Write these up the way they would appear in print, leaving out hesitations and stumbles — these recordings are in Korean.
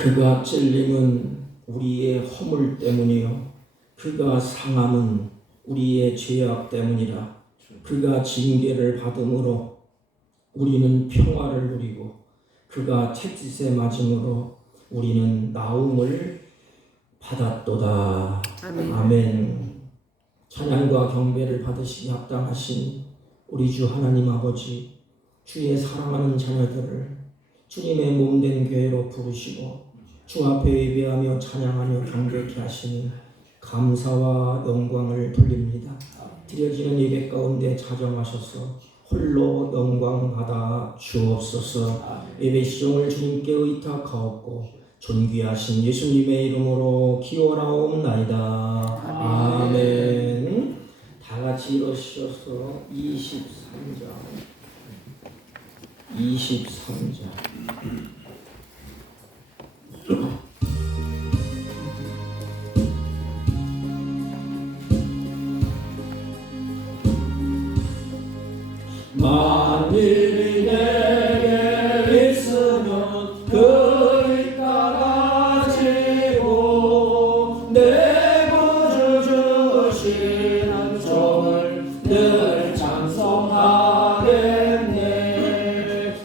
그가 찔림은 우리의 허물 때문이요 그가 상함은 우리의 죄악 때문이라. 그가 징계를 받음으로 우리는 평화를 누리고 그가 채찍에 맞음으로 우리는 나음을 받았도다. 아멘. 찬양과 경배를 받으시기 합당하신 우리 주 하나님 아버지, 주의 사랑하는 자녀들을 주님의 몸된 교회로 부르시고 주 앞에 예배하며 찬양하며 경배케 하시니 감사와 영광을 돌립니다. 드려지는 예배 가운데 자정하셔서 홀로 영광 받아 주옵소서. 예배 시종을 주님께 의탁하옵고 존귀하신 예수님의 이름으로 기원하옵나이다. 아멘. 다 같이 일어서서 23장. 만일이 내게 있으면 그리 따라지고 내 구주 주시는 종을 늘 찬송하겠네.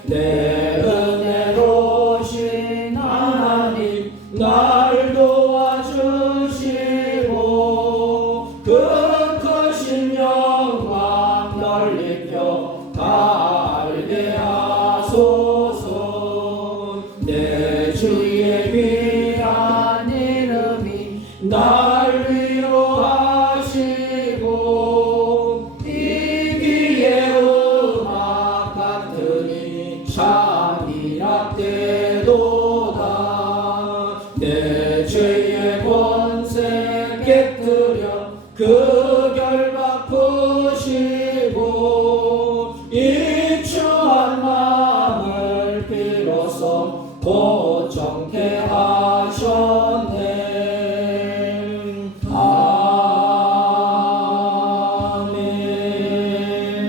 내 은혜로우신 하나님 날 도와주시고 그 크신 영광 넓히며 알게 하소서. 내 주의 귀한 이름이 날 위로하시고 이기의 음악 같으니 찬이랍되도다. 내 죄의 권세 깨뜨려 그 결박 푸시고 입추한 마음을 비로소 고정케 하셨네.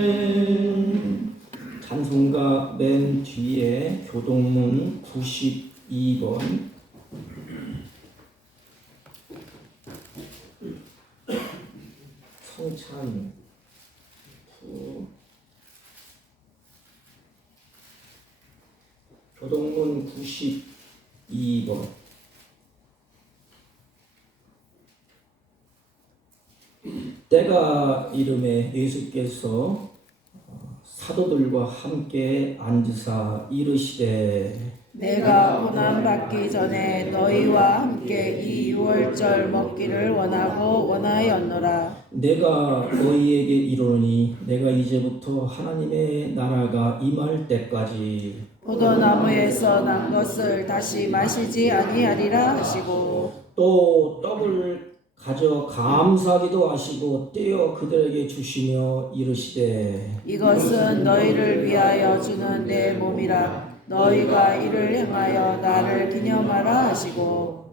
아멘. 찬송가 맨 뒤에 교동문 92번 성찬 후 교동문 92번 때가 이름에 예수께서 사도들과 함께 앉으사 이르시되 내가 고난받기 전에 너희와 함께 이 유월절 먹기를 원하고 원하였노라. 내가 너희에게 이르노니 내가 이제부터 하나님의 나라가 임할 때까지 포도나무에서 난 것을 다시 마시지 아니하리라 하시고 또 떡을 가져 감사기도 하시고 떼어 그들에게 주시며 이르시되 이것은 너희를 위하여 주는 내 몸이라. 너희가 이를 행하여 나를 기념하라 하시고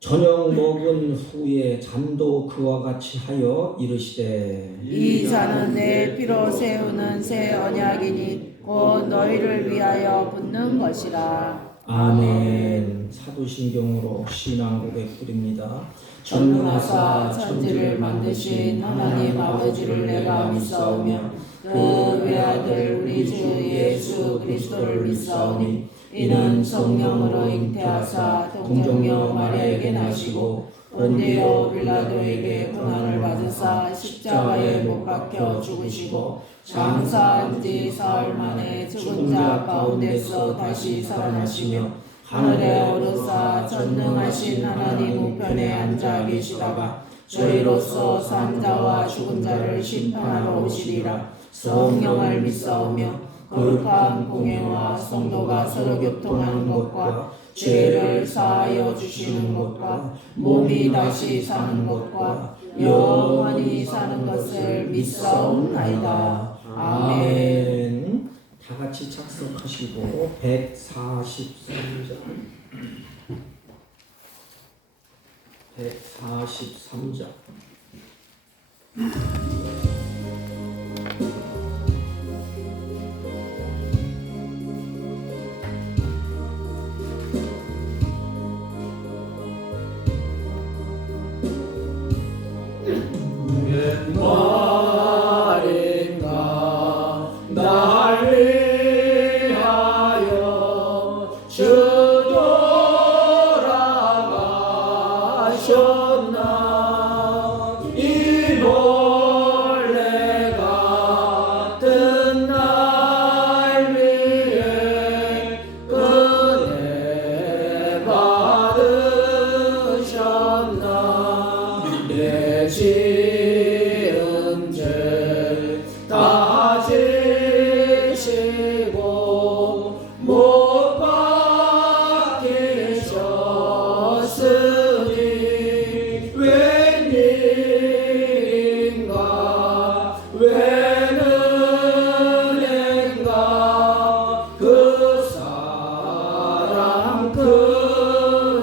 저녁 먹은 후에 잔도 그와 같이 하여 이르시되 이 잔은 내 피로 세우는 새 언약이니 곧 너희를 위하여 붓는 것이라. 아멘. 사도신경으로 신앙 고백 드립니다. 전능하사 천지를 만드신 하나님 아버지를 내가 믿사오며 그 외아들 우리 주 예수 그리스도를 믿사오니 이는 성령으로 잉태하사 동정녀 마리아에게 나시고 본디오 빌라도에게 고난을 받으사 십자가에 못 박혀 죽으시고 장사한 지 사흘 만에 죽은 자 가운데서 다시 살아나시며 하늘에 오르사 전능하신 하나님 우편에 앉아 계시다가 저희로서 산 자와 죽은 자를 심판하러 오시리라. 성령을 믿사오며 거룩한 공예와 성도가 서로 교통하는 것과 죄를 사하여 주시는 것과 몸이 다시 사는 것과 영원히 사는 것을 믿사옵나이다. 아멘. 다 같이 착석하시고 143장 143장 지은 죄 다 지시고 못 박히셨으니 웬일인가 웬은행가 그 사랑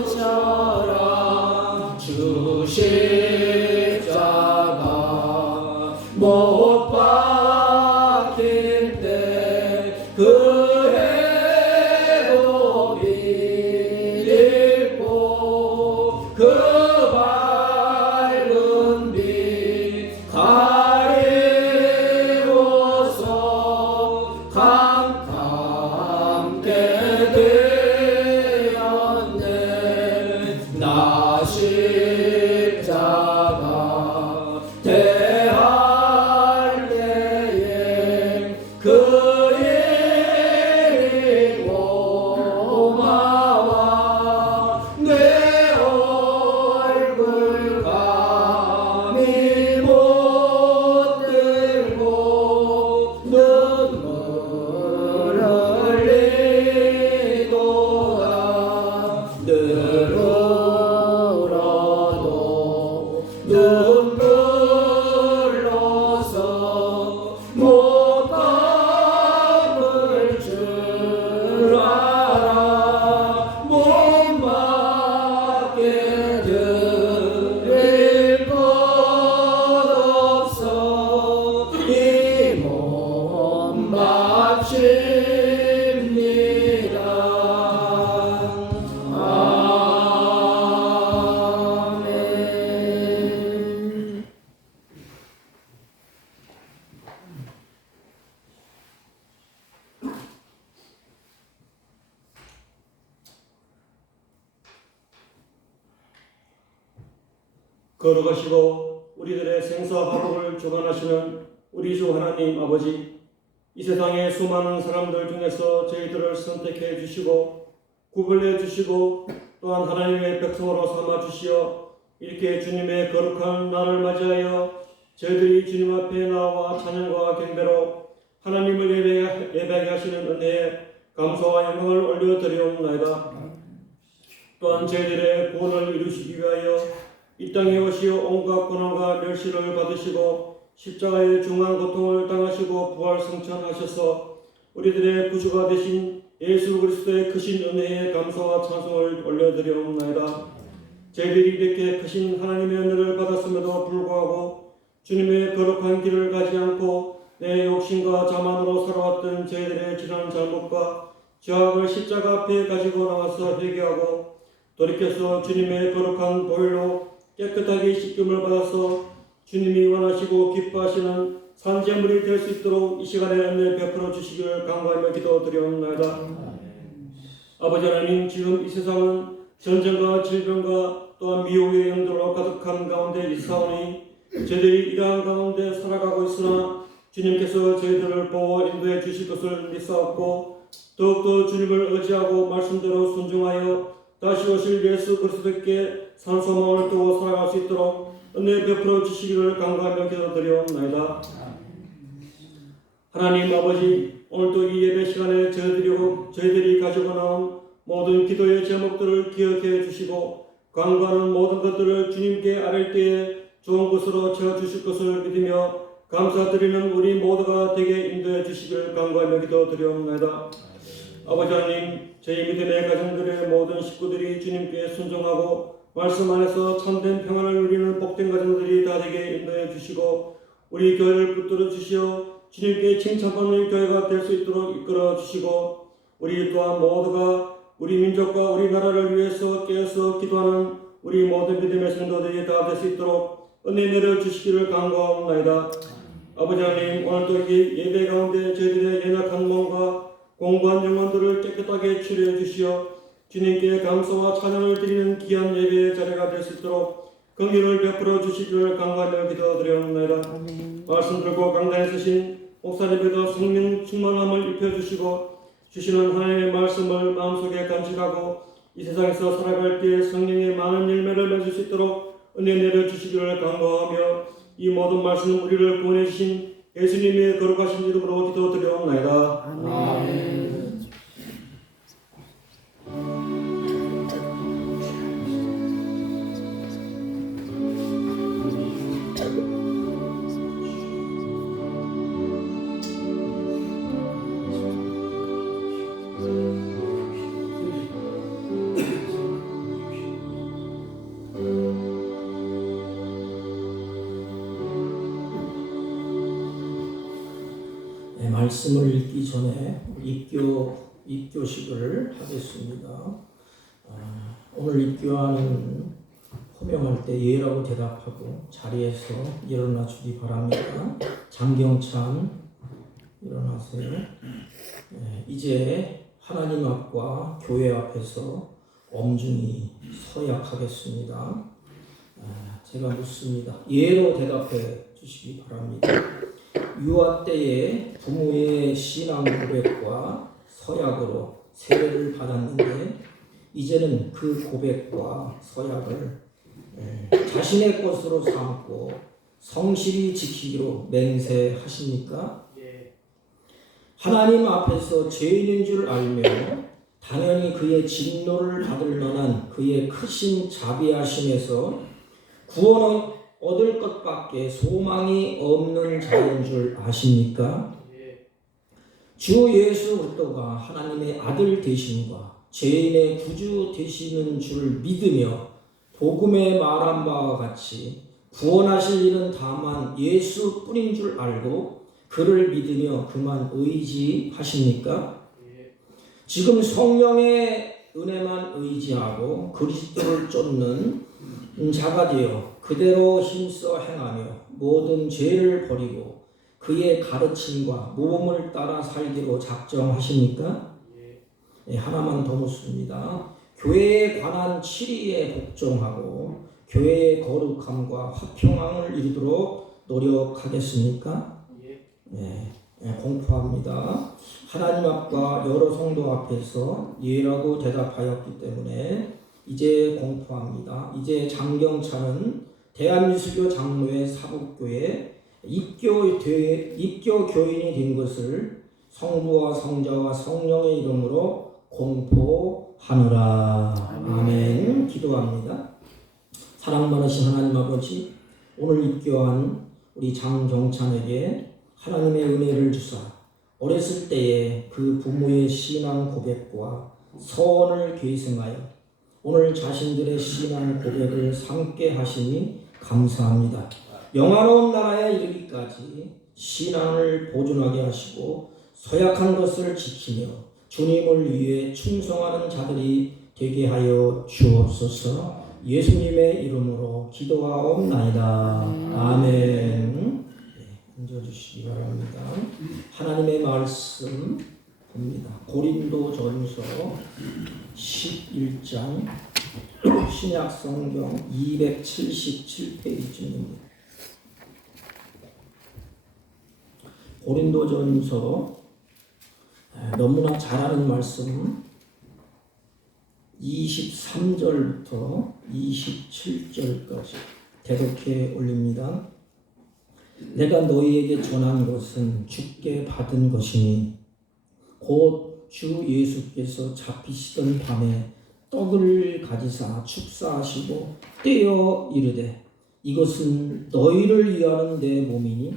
크셔라 주 십자가 못 박힐 때 그 해도 비일고 그 밝은 빛 가리워서 캄캄게 되었네 나 십자가 대할 때에 그 일이 고마워 내 얼굴 감히 못 들고 눈물 흘리도다 늘 울어도 눈물로서 못 감을 줄 알아 못 받게 드릴 것 없어 이 몸 바칩니다 아멘. 거룩하시고 우리들의 생사화복을 주관하시는 우리 주 하나님 아버지, 이 세상의 수많은 사람들 중에서 저희들을 선택해 주시고 구별해 주시고 또한 하나님의 백성으로 삼아 주시어 이렇게 주님의 거룩한 날을 맞이하여 저희들이 주님 앞에 나와 찬양과 경배로 하나님을 예배하게 하시는 은혜에 감사와 영광을 올려드리옵나이다. 또한 저희들의 구원을 이루시기 위하여 이 땅에 오시어 온갖 고난과 멸시를 받으시고 십자가의 중한 고통을 당하시고 부활 성천하셔서 우리들의 구주가 되신 예수 그리스도의 크신 은혜에 감사와 찬송을 올려드리옵나이다. 저희들이 이렇게 크신 하나님의 은혜를 받았음에도 불구하고 주님의 거룩한 길을 가지 않고 내 욕심과 자만으로 살아왔던 저희들의 지난 잘못과 죄악을 십자가 앞에 가지고 나와서 회개하고 돌이켜서 주님의 거룩한 보혈로 깨끗하게 씻김을 받아서 주님이 원하시고 기뻐하시는 산재물이 될 수 있도록 이 시간에 은혜 베풀어 주시기를 간구하며 기도드리옵나이다. 아버지 하나님, 지금 이 세상은 전쟁과 질병과 또한 미혹의 영들로 가득한 가운데 있사오니 저희들이 이러한 가운데 살아가고 있으나 주님께서 저희들을 보호 인도해 주실 것을 믿사옵고 더욱더 주님을 의지하고 말씀대로 순종하여 다시 오실 예수 그리스도께 산소망을 두고 살아갈 수 있도록 은혜 베풀어 주시기를 간구하며 기도드리옵나이다. 하나님 아버지, 오늘도 이 예배 시간에 저희들이 가지고 나온 모든 기도의 제목들을 기억해 주시고 간구하는 모든 것들을 주님께 아뢰 때에 좋은 것으로 채워주실 것을 믿으며 감사드리는 우리 모두가 되게 인도해 주시기를 간구하며 기도드리옵나이다. 아버지 하나님, 저희 믿음의 가정들의 모든 식구들이 주님께 순종하고 말씀 안에서 참된 평안을 누리는 복된 가정들이 다 되게 인도해 주시고 우리 교회를 붙들어 주시어 주님께 칭찬받는 교회가 될 수 있도록 이끌어 주시고 우리 또한 모두가 우리 민족과 우리나라를 위해서 깨어서 기도하는 우리 모든 믿음의 성도들이 다 될 수 있도록 은혜 내려 주시기를 간구하옵나이다. 아버지 하나님, 오늘도 이 예배 가운데 저희들의 연약한 몸과 공부한 영혼들을 깨끗하게 치료해 주시어 주님께 감사와 찬양을 드리는 귀한 예배의 자리가 될 수 있도록 긍휼을 베풀어 주시기를 간구하며 기도드리옵나이다. 말씀 들고 강단에 서신 목사님에도 성령 충만함을 입혀주시고 주시는 하나님의 말씀을 마음속에 간직하고 이 세상에서 살아갈 때 성령의 많은 열매를 맺을 수 있도록 은혜 내려주시기를 간구하며 이 모든 말씀 우리를 보내주신 예수님의 거룩하신 이름으로 기도드리옵나이다. 아멘. 네, 말씀을 읽기 전에 입교식을 하겠습니다. 오늘 입교하는 호명할 때 예라고 대답하고 자리에서 일어나 주기 바랍니다. 장경찬 일어나세요. 이제 하나님 앞과 교회 앞에서 엄중히 서약하겠습니다. 제가 묻습니다. 예로 대답해 주시기 바랍니다. 유아 때에 부모의 신앙 고백과 서약으로 세례를 받았는데 이제는 그 고백과 서약을 자신의 것으로 삼고 성실히 지키기로 맹세하십니까? 하나님 앞에서 죄인인 줄 알며 당연히 그의 진노를 받을 만한 그의 크신 자비하심에서 구원을 얻을 것밖에 소망이 없는 자인 줄 아십니까? 주 예수 그리스도가 하나님의 아들 되심과 죄인의 구주 되시는 줄 믿으며 복음에 말한 바와 같이 구원하실 일은 다만 예수뿐인 줄 알고 그를 믿으며 그만 의지하십니까? 지금 성령의 은혜만 의지하고 그리스도를 쫓는 자가 되어 그대로 힘써 행하며 모든 죄를 버리고 그의 가르침과 모범을 따라 살기로 작정하십니까? 하나만 더 묻습니다. 교회에 관한 치리에 복종하고 교회의 거룩함과 화평함을 이루도록 노력하겠습니까? 공포합니다. 하나님 앞과 여러 성도 앞에서 예라고 대답하였기 때문에 이제 공포합니다. 이제 장경찬은 대한미수교 장로의 사북교회 입교 교인이 된 것을 성부와 성자와 성령의 이름으로 공포하노라. 아멘. 기도합니다. 사랑 많으신 하나님 아버지, 오늘 입교한 우리 장경찬에게 하나님의 은혜를 주사 어렸을 때에 그 부모의 신앙 고백과 서원을 계승하여 오늘 자신들의 신앙 고백을 삼게 하시니 감사합니다. 영화로운 나라에 이르기까지 신앙을 보존하게 하시고 서약한 것을 지키며 주님을 위해 충성하는 자들이 되게 하여 주옵소서. 예수님의 이름으로 기도하옵나이다. 아멘. 앉아주시기 바랍니다. 하나님의 말씀 봅니다. 고린도전서 11장 신약성경 277페이지입니다. 고린도전서 너무나 잘 아는 말씀 23절부터 27절까지 대독해 올립니다. 내가 너희에게 전한 것은 주께 받은 것이니 곧 주 예수께서 잡히시던 밤에 떡을 가지사 축사하시고 떼어 이르되 이것은 너희를 위하는 내 몸이니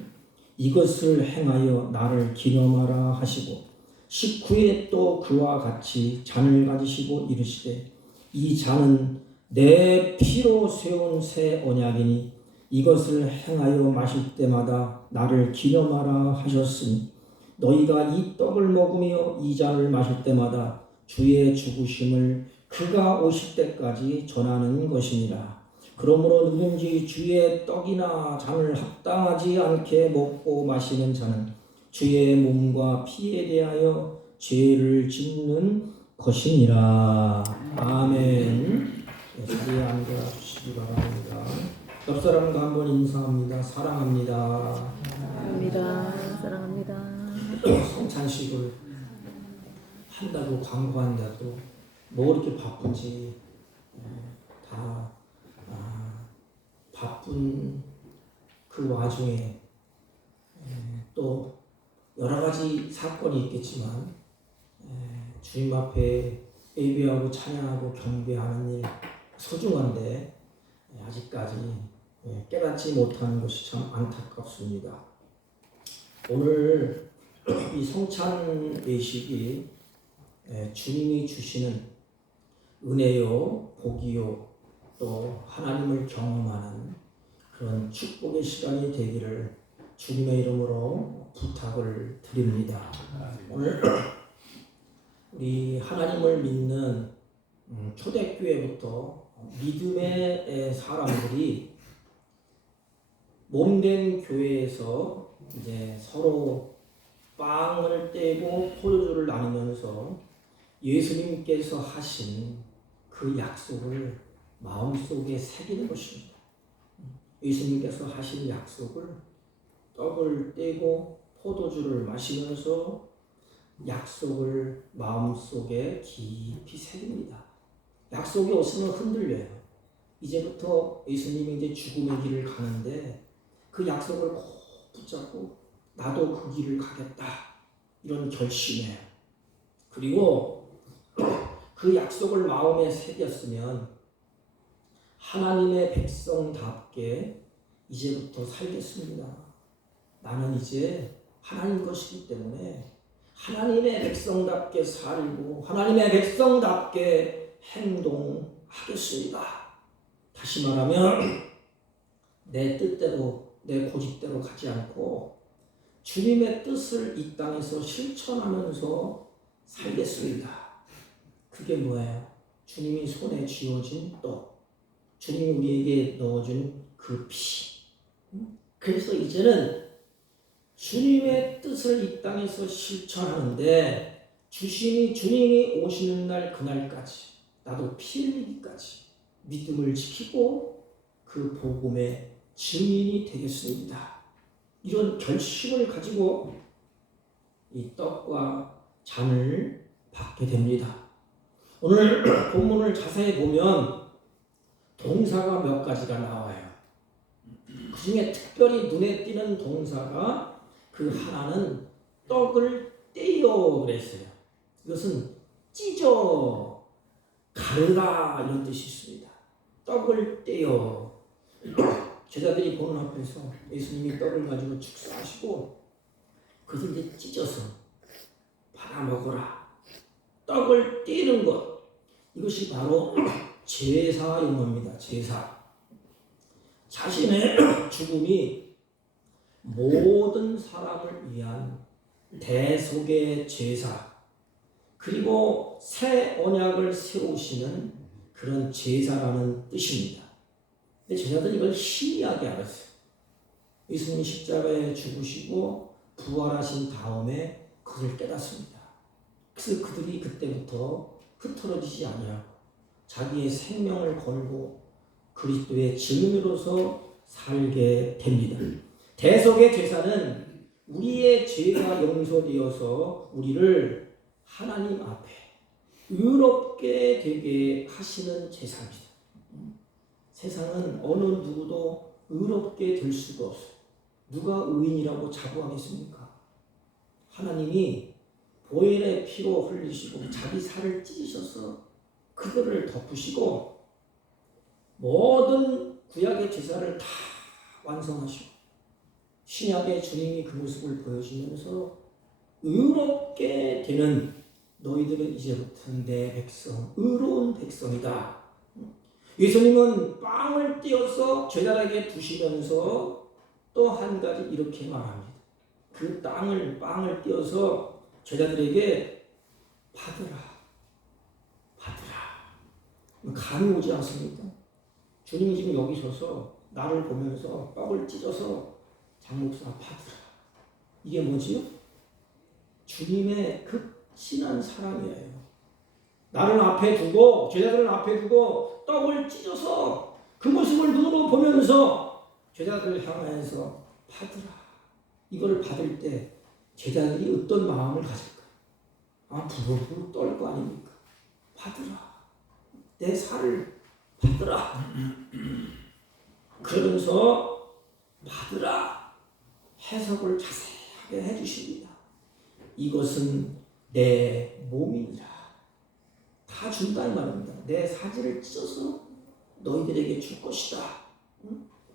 이것을 행하여 나를 기념하라 하시고 식후에 또 그와 같이 잔을 가지시고 이르시되 이 잔은 내 피로 세운 새 언약이니 이것을 행하여 마실 때마다 나를 기념하라 하셨으니 너희가 이 떡을 먹으며 이 잔을 마실 때마다 주의 죽으심을 그가 오실 때까지 전하는 것이니라. 그러므로 누군지 주의 떡이나 잔을 합당하지 않게 먹고 마시는 자는 주의 몸과 피에 대하여 죄를 짓는 것이니라. 아멘. 자리에 앉아주시기 바랍니다. 옆 사람과 한번 인사합니다. 사랑합니다. 사랑합니다. 성찬식을 한다고 광고한다고 뭐 이렇게 바쁜지 다 바쁜 그 와중에 또 여러 가지 사건이 있겠지만 주님 앞에 예배하고 찬양하고 경배하는 일 소중한데 아직까지 깨닫지 못하는 것이 참 안타깝습니다. 오늘 이 성찬 예식이 주님이 주시는 은혜요, 복이요, 또 하나님을 경험하는 그런 축복의 시간이 되기를 주님의 이름으로 부탁을 드립니다. 오늘 우리 하나님을 믿는 초대교회부터 믿음의 사람들이 몸된 교회에서 이제 서로 빵을 떼고 포도주를 나누면서 예수님께서 하신 그 약속을 마음속에 새기는 것입니다. 예수님께서 하신 약속을 떡을 떼고 포도주를 마시면서 약속을 마음속에 깊이 새깁니다. 약속이 없으면 흔들려요. 이제부터 예수님이 이제 죽음의 길을 가는데 그 약속을 꼭 붙잡고 나도 그 길을 가겠다 이런 결심이에요. 그리고 그 약속을 마음에 새겼으면 하나님의 백성답게 이제부터 살겠습니다. 나는 이제 하나님 것이기 때문에 하나님의 백성답게 살고 하나님의 백성답게 행동하겠습니다. 다시 말하면 내 뜻대로 내 고집대로 가지 않고 주님의 뜻을 이 땅에서 실천하면서 살겠습니다. 그게 뭐예요? 주님이 손에 쥐어진 떡, 주님이 우리에게 넣어준 그 피. 그래서 이제는 주님의 뜻을 이 땅에서 실천하는데 주님이 오시는 날 그날까지 나도 피 흘리기까지 믿음을 지키고 그 복음의 증인이 되겠습니다. 이런 결심을 가지고 이 떡과 잔을 받게 됩니다. 오늘 본문을 자세히 보면 동사가 몇 가지가 나와요. 그 중에 특별히 눈에 띄는 동사가 그 하나는 떡을 떼어 그랬어요. 이것은 찢어 가르다 이런 뜻이 있습니다. 떡을 떼어. 제자들이 보는 앞에서 예수님이 떡을 가지고 축사하시고 그것을 이제 찢어서 받아 먹어라. 떡을 떼는 것, 이것이 바로 제사 용어입니다. 제사. 자신의 죽음이 모든 사람을 위한 대속의 제사, 그리고 새 언약을 세우시는 그런 제사라는 뜻입니다. 근데 제자들이 이걸 희미하게 알았어요. 예수님이 십자가에 죽으시고 부활하신 다음에 그걸 깨닫습니다. 그래서 그들이 그때부터 흩어지지 아니하고 자기의 생명을 걸고 그리스도의 증인으로서 살게 됩니다. 대속의 제사는 우리의 죄가 용서되어서 우리를 하나님 앞에 의롭게 되게 하시는 제사입니다. 세상은 어느 누구도 의롭게 될 수가 없어요. 누가 의인이라고 자부하겠습니까? 하나님이 보혈의 피로 흘리시고 자기 살을 찢으셔서 그들을 덮으시고 모든 구약의 제사를 다 완성하시고 신약의 주님이 그 모습을 보여주면서 의롭게 되는 너희들은 이제부터 내 백성, 의로운 백성이다. 예수님은 빵을 띄어서 제자에게 두시면서 또 한 가지 이렇게 말합니다. 그 빵을 띄어서 제자들에게 받으라. 감이 오지 않습니까? 주님이 지금 여기 서서 나를 보면서 떡을 찢어서 장목사 받으라. 이게 뭐지요? 주님의 극진한 사랑이에요. 나를 앞에 두고 제자들을 앞에 두고 떡을 찢어서 그 모습을 눈으로 보면서 제자들을 향하여서 받으라. 이걸 받을 때 제자들이 어떤 마음을 가질까? 부르르 떨 거 아닙니까? 받으라. 내 살을 받으라. 그 그러면서 받으라 해석을 자세하게 해주십니다. 이것은 내 몸이니라. 다 준다 이 말입니다. 내 사지를 찢어서 너희들에게 줄 것이다.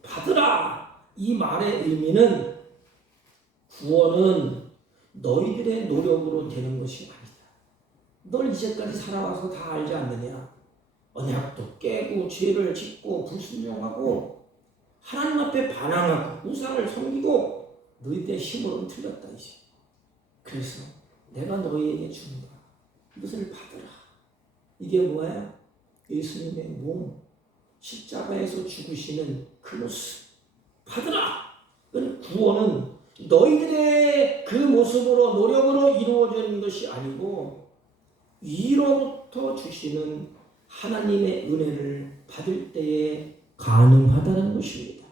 받으라. 이 말의 의미는 구원은 너희들의 노력으로 되는 것이 아니다. 널 이제까지 살아와서 다 알지 않느냐? 언약도 깨고 죄를 짓고 불순종하고 하나님 앞에 반항하고 우상을 섬기고 너희들의 힘으로는 틀렸다 이제. 그래서 내가 너희에게 준다. 이것을 받으라. 이게 뭐예요? 예수님의 몸, 십자가에서 죽으시는 그 모습. 받으라. 구원은 너희들의 그 모습으로 노력으로 이루어지는 것이 아니고 위로부터 주시는 하나님의 은혜를 받을 때에 가능하다는 것입니다.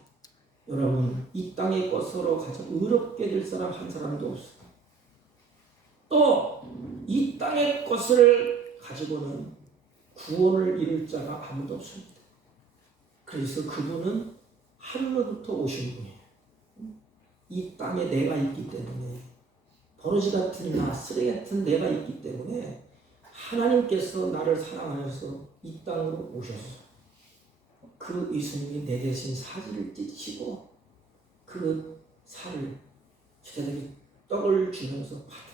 여러분, 이 땅의 것으로 가장 의롭게 될 사람 한 사람도 없어요. 또 이 땅의 것을 가지고는 구원을 이룰 자가 아무도 없습니다. 그래서 그분은 하늘로부터 오신 분이에요. 이 땅에 내가 있기 때문에, 버러지 같은 나, 쓰레기 같은 내가 있기 때문에 하나님께서 나를 사랑하셔서 이 땅으로 오셨어. 그 예수님이 내 대신 사지를 찢으시고 그 살을 제자들이 떡을 주면서 받으라.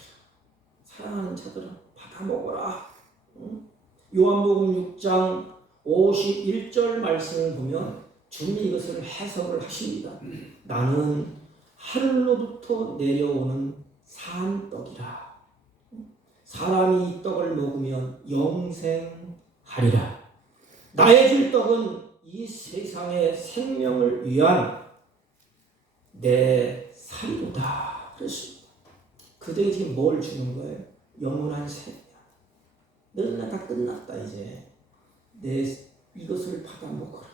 사랑하는 자들아 받아 먹어라. 요한복음 6장 51절 말씀을 보면 주님이 이것을 해석을 하십니다. 나는 하늘로부터 내려오는 산떡이라. 사람이 이 떡을 먹으면 영생하리라. 나의 줄 떡은 이 세상의 생명을 위한 내 살이로다. 그랬습니다. 그들이 지금 뭘 주는 거예요? 영원한 생명. 너는 다 끝났다 이제. 이것을 받아 먹어라.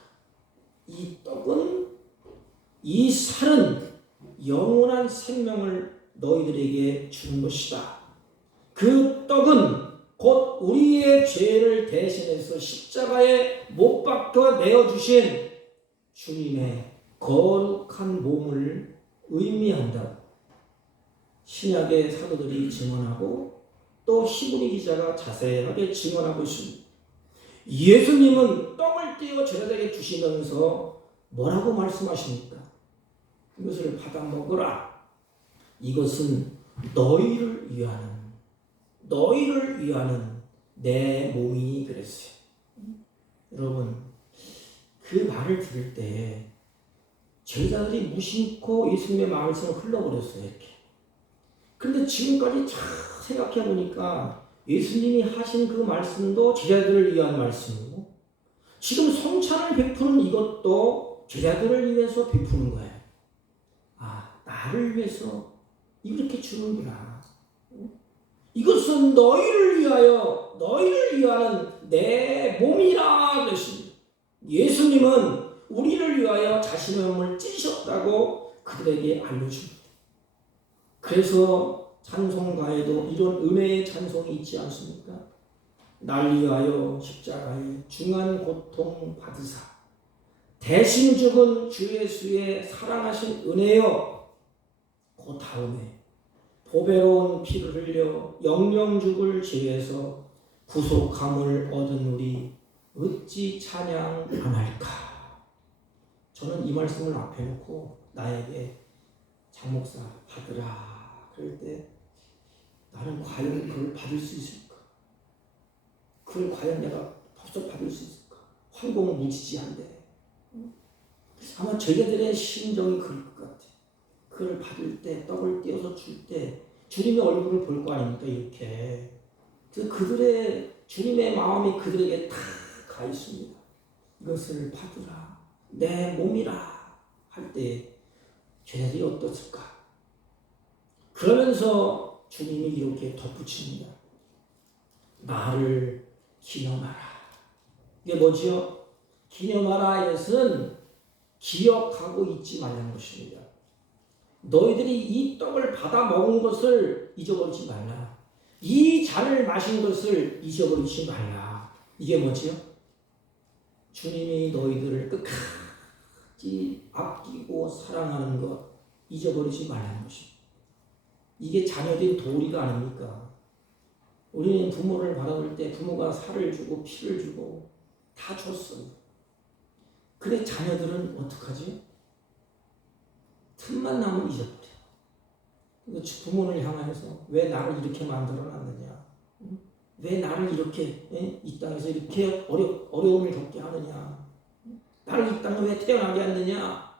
이 떡은, 이 살은 영원한 생명을 너희들에게 주는 것이다. 그 떡은 곧 우리의 죄를 대신해서 십자가에 못 박혀 내어주신 주님의 거룩한 몸을 의미한다. 신약의 사도들이 증언하고 또 히브리 기자가 자세하게 증언하고 있습니다. 예수님은 떡을 떼어 제자들에게 주시면서 뭐라고 말씀하십니까? 이것을 받아 먹으라. 이것은 너희를 위하는 내 몸이니 그랬어요. 여러분, 그 말을 들을 때 제자들이 무심코 예수님의 말씀을 흘러버렸어요. 이렇게. 근데 지금까지 잘 생각해 보니까 예수님이 하신 그 말씀도 제자들을 위한 말씀이고, 지금 성찬을 베푸는 이것도 제자들을 위해서 베푸는 거예요. 아, 나를 위해서 이렇게 주는구나. 이것은 너희를 위하는 내 몸이라 그랬습니다. 예수님은 우리를 위하여 자신의 몸을 찢으셨다고 그들에게 알려줍니다. 그래서 찬송가에도 이런 은혜의 찬송이 있지 않습니까? 날 위하여 십자가에 중한 고통 받으사 대신 죽은 주 예수의 사랑하신 은혜여, 그 다음에 보배로운 피를 흘려 영영 죽을 죄에서 구속함을 얻은 우리 어찌 찬양 안 할까? 저는 이 말씀을 앞에 놓고 나에게 장 목사 받으라 그럴 때 나는 과연 그걸 받을 수 있을까? 그걸 과연 내가 법적 받을 수 있을까? 황공무지지한데 아마 제자들의 심정이 그럴 것 같아. 그걸 받을 때, 떡을 떼어서 줄 때 주님의 얼굴을 볼 거 아닙니까? 이렇게. 그래서 그들의, 주님의 마음이 그들에게 다 가 있습니다. 이것을 받으라, 내 몸이라 할 때 제자들이 어떻을까? 그러면서 주님이 이렇게 덧붙입니다. 나를 기념하라. 이게 뭐지요? 기념하라 이것은 기억하고 잊지 말라는 것입니다. 너희들이 이 떡을 받아 먹은 것을 잊어버리지 말라. 이 잔을 마신 것을 잊어버리지 말라. 이게 뭐지요? 주님이 너희들을 끝까지 살찌 아끼고 사랑하는 것 잊어버리지 말라는 것입니다. 이게 자녀된 도리가 아닙니까? 우리는 부모를 바라볼 때 부모가 살을 주고 피를 주고 다 줬어요. 근데 자녀들은 어떡하지? 틈만 나면 잊어버려. 그래서 부모를 향하여서 왜 나를 이렇게 만들어놨느냐? 왜 나를 이렇게 이 땅에서 이렇게 어려움을 겪게 하느냐? 나를 이 땅에 왜 태어나게 하느냐?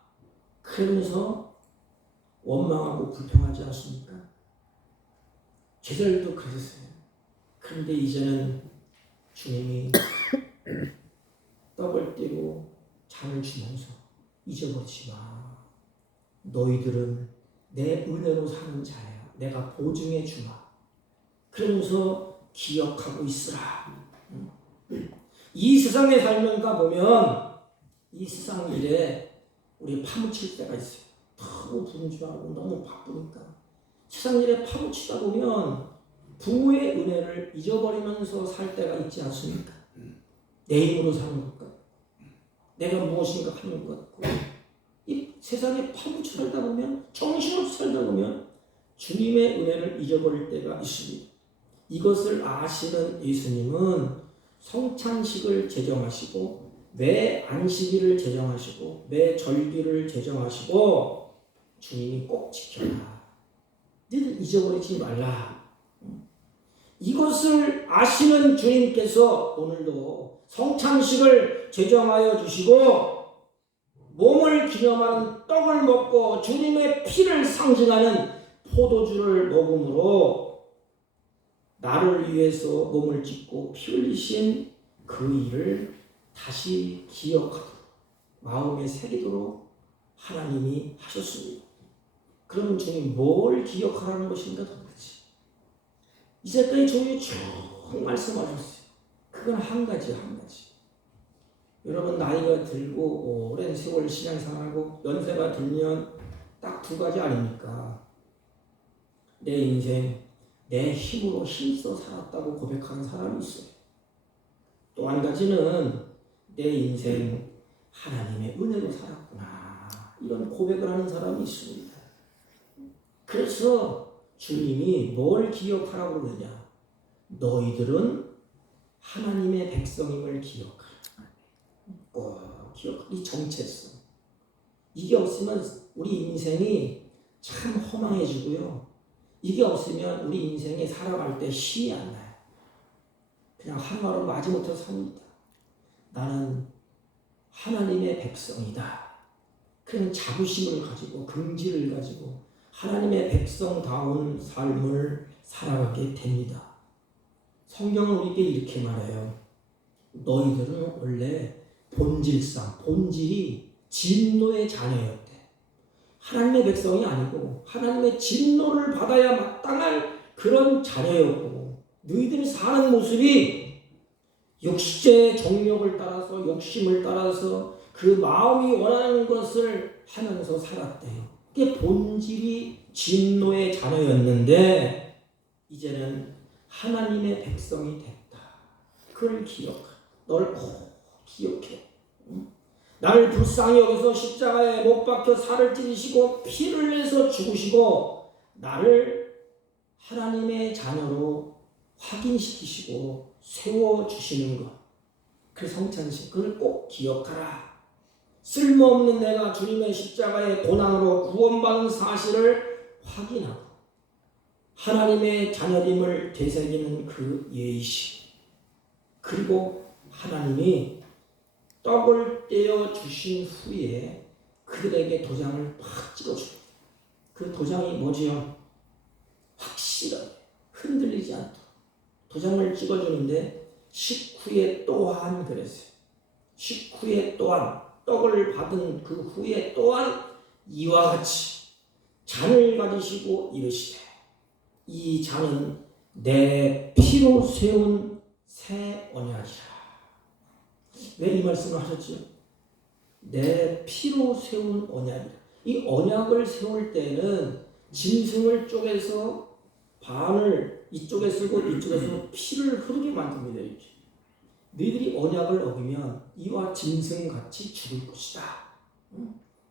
그러면서 원망하고 불평하지 않습니까? 제자들도 그랬어요. 그런데 이제는 주님이 떡을 떼고 잔을 주면서 잊어버리지 마. 너희들은 내 은혜로 사는 자야. 내가 보증해 주마. 그러면서 기억하고 있으라. 이 세상에 살면서 보면 이 세상 일에 우리 파묻힐 때가 있어요. 너무 분주하고 너무 바쁘니까 세상 일에 파묻히다 보면 부모의 은혜를 잊어버리면서 살 때가 있지 않습니까? 내 힘으로 사는 것 같고 내가 무엇인가 하는 것 같고 이 세상에 파묻혀 살다 보면 정신없이 살다 보면 주님의 은혜를 잊어버릴 때가 있습니다. 이것을 아시는 예수님은 성찬식을 제정하시고 매 안식일을 제정하시고 매 절기를 제정하시고 주님이 꼭 지켜라. 너희들 잊어버리지 말라. 이것을 아시는 주님께서 오늘도 성찬식을 제정하여 주시고 몸을 기념하는 떡을 먹고 주님의 피를 상징하는 포도주를 먹음으로 나를 위해서 몸을 찢고 피 흘리신 그 일을 다시 기억하도록 마음에 새기도록 하나님이 하셨습니다. 그러면 주님 뭘 기억하라는 것인가 도대체? 이제까지 주님이 쭉 말씀하셨어요. 그건 한 가지. 여러분 나이가 들고 오랜 세월 신앙생활하고 연세가 들면 딱 두 가지 아닙니까? 내 인생 내 힘으로 힘써 살았다고 고백하는 사람이 있어요. 또 한 가지는 내 인생 하나님의 은혜로 살았구나 이런 고백을 하는 사람이 있습니다. 그래서 주님이 뭘 기억하라고 그러냐? 너희들은 하나님의 백성임을 기억하라. 이 정체성. 이게 없으면 우리 인생이 참 허망해지고요. 이게 없으면 우리 인생에 살아갈 때 힘이 안 나요. 그냥 하루하루 마지못해 삽니다. 나는 하나님의 백성이다. 그런 자부심을 가지고 긍지를 가지고 하나님의 백성다운 삶을 살아가게 됩니다. 성경은 우리에게 이렇게 말해요. 너희들은 원래 본질이 진노의 자녀였대. 하나님의 백성이 아니고 하나님의 진노를 받아야 마땅한 그런 자녀였고 너희들이 사는 모습이 육체의 정욕을 따라서 욕심을 따라서 그 마음이 원하는 것을 하면서 살았대요. 그게 본질이 진노의 자녀였는데 이제는 하나님의 백성이 됐다. 그걸 기억하. 널 꼭 기억해. 나를 불쌍히 여기서 십자가에 못 박혀 살을 찢으시고 피를 내서 죽으시고 나를 하나님의 자녀로 확인시키시고 세워주시는 것. 그 성찬식 그걸 꼭 기억하라. 쓸모없는 내가 주님의 십자가의 고난으로 구원받은 사실을 확인하고 하나님의 자녀됨을 되새기는 그 예의식. 그리고 하나님이 떡을 떼어 주신 후에 그들에게 도장을 팍 찍어줍니다. 그 도장이 뭐지요? 확실하게 흔들리지 않도록 도장을 찍어주는데 식후에 또한 그랬어요. 식후에 또한 떡을 받은 그 후에 또한 이와 같이 잔을 가지시고 이르시되 이 잔은 내 피로 세운 새 언약이라. 왜 이 말씀을 하셨죠? 내 피로 세운 언약이라. 이 언약을 세울 때는 짐승을 쪼개서 반을 이쪽에 쓰고 이쪽에 쓰고 피를 흐르게 만듭니다. 이렇게. 너희들이 언약을 어기면 이와 짐승같이 죽을 것이다.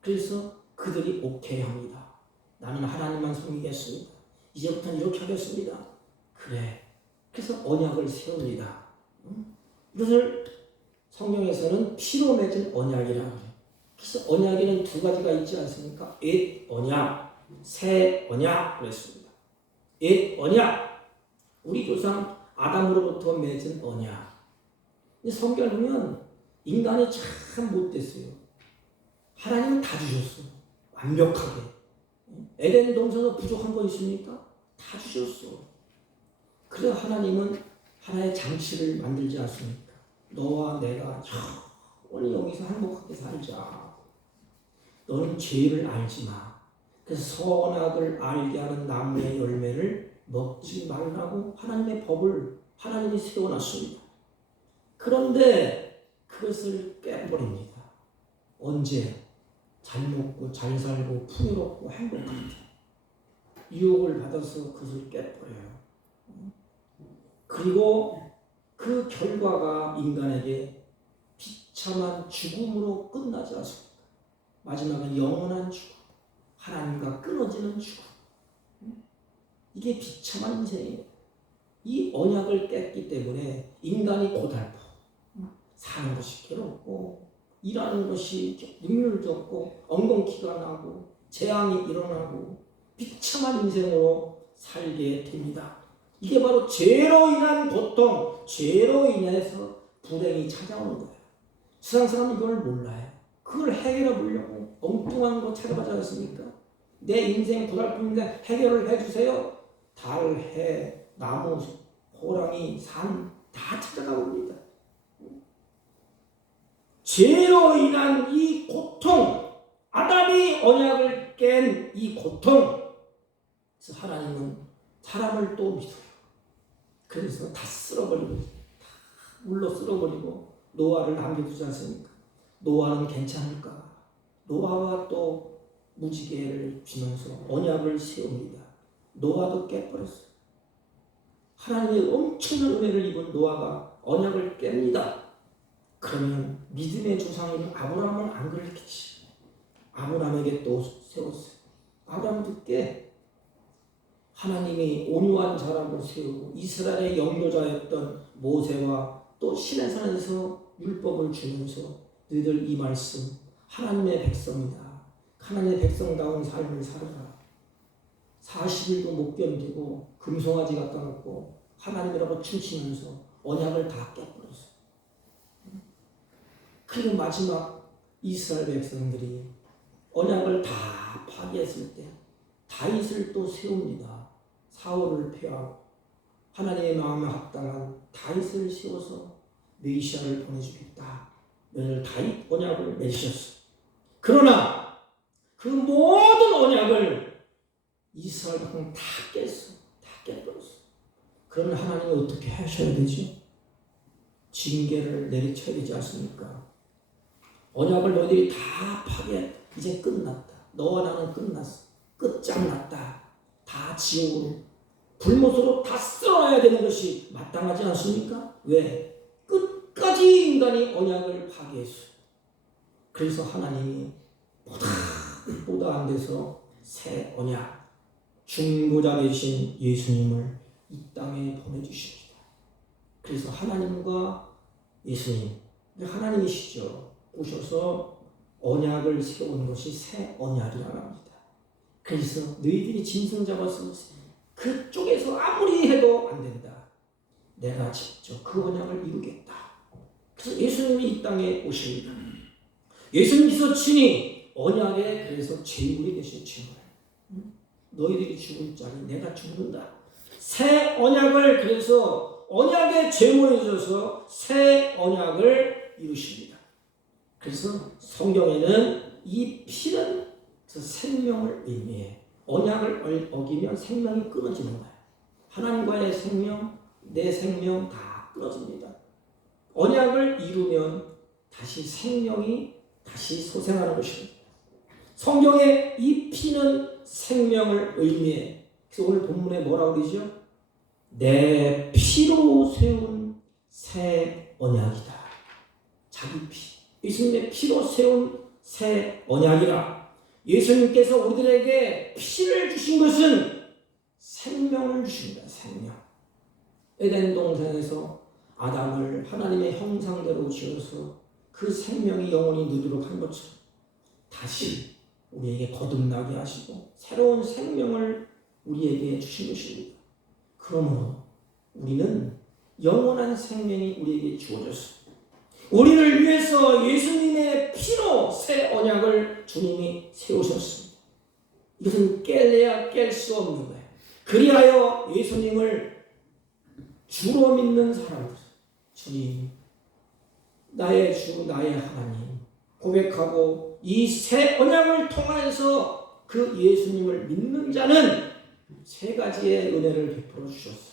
그래서 그들이 오케이 합니다. 나는 하나님만 섬기겠습니다. 이제부터는 이렇게 하겠습니다. 그래. 그래서 언약을 세웁니다. 이것을 성경에서는 피로 맺은 언약이라고 해요. 그래서 언약에는 두 가지가 있지 않습니까? 옛 언약, 새 언약 그랬습니다. 옛 언약, 우리 조상 아담으로부터 맺은 언약. 근데 성경을 보면 인간이 참 못됐어요. 하나님은 다 주셨어. 완벽하게. 에덴 동산에 부족한 거 있습니까? 다 주셨어. 그래서 하나님은 하나의 장치를 만들지 않습니까? 너와 내가 영원히 여기서 행복하게 살자. 너는 죄를 알지 마. 그래서 선악을 알게 하는 나무의 열매를 먹지 말라고 하나님의 법을 하나님이 세워놨습니다. 그런데 그것을 깨버립니다. 언제? 잘 먹고 잘 살고 풍요롭고 행복할 때 유혹을 받아서 그것을 깨버려요. 그리고 그 결과가 인간에게 비참한 죽음으로 끝나지 않습니까? 마지막은 영원한 죽음, 하나님과 끊어지는 죽음. 이게 비참한 인생이에요. 이 언약을 깼기 때문에 인간이 고달퍼. 사는 것이 괴롭고 일하는 것이 능률적고 엉겅퀴가 나고 재앙이 일어나고 비참한 인생으로 살게 됩니다. 이게 바로 죄로 인한 고통, 죄로 인해서 불행이 찾아오는 거예요. 세상 사람은 이걸 몰라요. 그걸 해결해 보려고 엉뚱한 거 찾아가지 않습니까? 내 인생 고달픔인데 해결을 해주세요. 달, 해, 나무, 호랑이, 산 다 찾아가 봅니다. 죄로 인한 이 고통, 아담이 언약을 깬 이 고통, 그래서 하나님은 사람을 또 믿어요. 그래서 다 쓸어버리고, 다 물로 쓸어버리고 노아를 남겨두지 않습니까? 노아는 괜찮을까? 노아와 또 무지개를 주면서 언약을 세웁니다. 노아도 깨버렸어요. 하나님의 엄청난 은혜를 입은 노아가 언약을 깹니다. 그러면 믿음의 조상인 아브라함은 안 그랬겠지. 아브라함에게 또 세웠어요. 아브라함도 깨. 하나님이 온유한 자라고 세우고 이스라엘의 영도자였던 모세와 또 시내산에서 율법을 주면서 너희들 이 말씀 하나님의 백성이다. 하나님의 백성다운 삶을 살아라. 40일도 못 견디고 금송아지 갖다 놓고 하나님이라고 춤추면서 언약을 다 깨버렸어요. 그리고 마지막 이스라엘 백성들이 언약을 다 파괴했을 때 다윗을 또 세웁니다. 사울을 폐하고 하나님의 마음에 합당한 다윗을 세워서 메시아를 보내주겠다. 너희들 다윗 언약을 맺으셨어. 그러나 그 모든 언약을 이스라엘 백성 다 깼어. 다 깨버렸어. 그러면 하나님이 어떻게 하셔야 되지? 징계를 내리쳐야 되지 않습니까? 언약을 너희들이 다 파괴, 이제 끝났다. 너와 나는 끝났어. 끝장났다. 다 지옥으로 불못으로 다 썰어야 되는 것이 마땅하지 않습니까? 왜? 끝까지 인간이 언약을 파괴했어. 그래서 하나님이 보다 안 돼서 새 언약, 중보자 되신 예수님을 이 땅에 보내주십니다. 그래서 하나님과 예수님, 하나님이시죠. 오셔서 언약을 세운 것이 새 언약이라고 합니다. 그래서 너희들이 짐승 잡아서 그쪽에서 아무리 해도 안 된다. 내가 직접 그 언약을 이루겠다. 그래서 예수님이 이 땅에 오십니다. 예수님께서 친히 언약에 그래서 제물이 되신 거예요. 너희들이 죽을 자리 내가 죽는다. 새 언약을 그래서 언약의 제물이 되셔서 새 언약을 이루십니다. 그래서 성경에는 이 피는 그 생명을 의미해. 언약을 어기면 생명이 끊어지는 거예요. 하나님과의 생명, 내 생명 다 끊어집니다. 언약을 이루면 다시 생명이 다시 소생하는 것입니다. 성경에 이 피는 생명을 의미해. 그래서 오늘 본문에 뭐라고 그러죠? 내 피로 세운 새 언약이다. 자기 피. 예수님의 피로 세운 새 언약이라. 예수님께서 우리들에게 피를 주신 것은 생명을 주십니다. 생명. 에덴 동산에서 아담을 하나님의 형상대로 지어서 그 생명이 영원히 누리도록 한 것처럼 다시 우리에게 거듭나게 하시고 새로운 생명을 우리에게 주신 것입니다. 그러므로 우리는 영원한 생명이 우리에게 주어졌습니다. 우리를 위해서 예수님의 피로 새 언약을 주님이 세우셨습니다. 이것은 깰래야 깰 수 없는 거예요. 그리하여 예수님을 주로 믿는 사람들, 주님, 나의 주, 나의 하나님 고백하고 이 새 언약을 통하여서 그 예수님을 믿는 자는 세 가지의 은혜를 베풀어 주셨어요.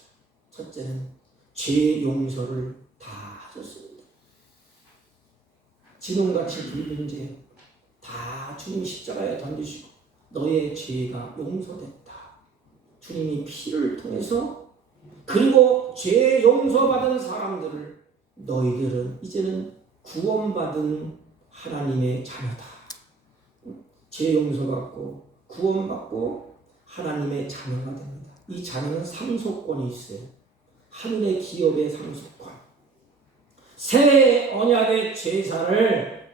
첫째는 죄 용서를 다 하셨습니다. 지금같이 불린 죄 다 주님 십자가에 던지시고 너의 죄가 용서됐다. 주님이 피를 통해서 그리고 죄 용서받은 사람들을 너희들은 이제는 구원받은 하나님의 자녀다. 죄 용서받고 구원받고 하나님의 자녀가 됩니다. 이 자녀는 상속권이 있어요. 하늘의 기업의 상속권. 새 언약의 제사를